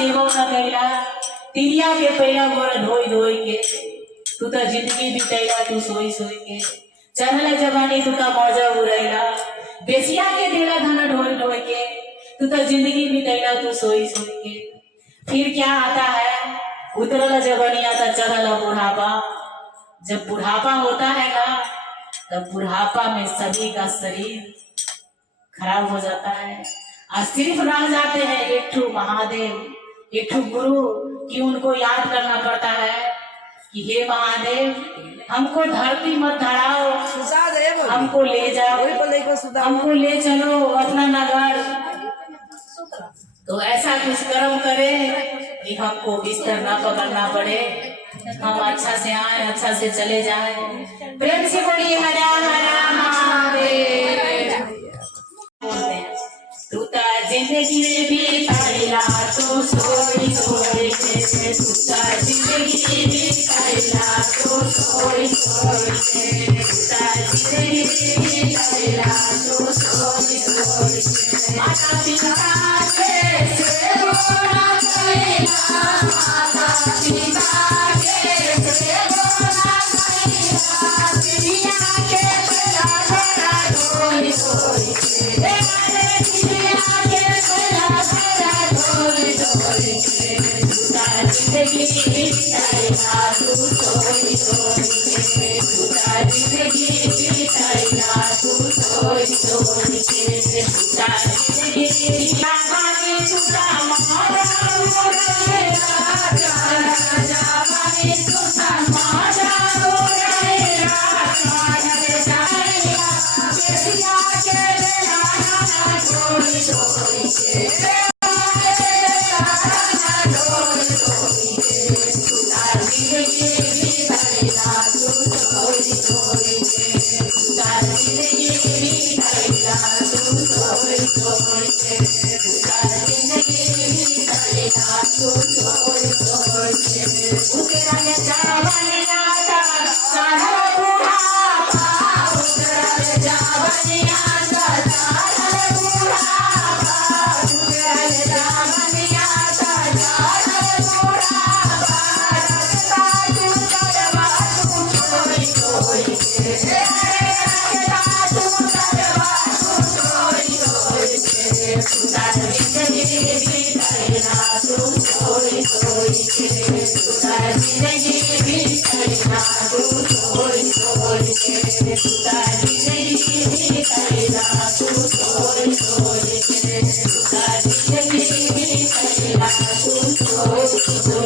सेवो न कैला तिरिया के पैरा मोर धोई धोई के तू तो जिंदगी बितैला तू सोई सोई के चढ़ल जवानी तू का मौजा उड़ैला बेसिया के देला धन ढोई ढोई के तू तो जिंदगी बितैला तू सोई सोई के फिर क्या आता है उतरल जवानी आता चढ़ल बुढ़ापा जब बुढ़ापा होता है ना तब बुढ़ापा में सभी का शरीर खराब हो जाता है और सिर्फ रह जाते हैं एक ठू महादेव एक ठू गुरु कि उनको याद करना पड़ता है कि हे महादेव हमको धरती मत धराओ हमको ले जाओ हमको ले चलो अपना नगर तो ऐसा कुछ कर्म करे कि हमको बिस्तर ना पकड़ना पड़े हम अच्छा से आए अच्छा से चले जाए प्रेम से बोलिए हरा हरा महादेव तू ता जिंदगी में भी पहला तो सोई सोई के तू ता जिंदगी में भी पहला तो सोई सोई के तू ता जिंदगी में भी पहला तो सोई सोई के माता पिता के सेवा करेला माता पिता के सेवा करेला दुनिया के बड़ा बड़ा सोई सोई के Thank you.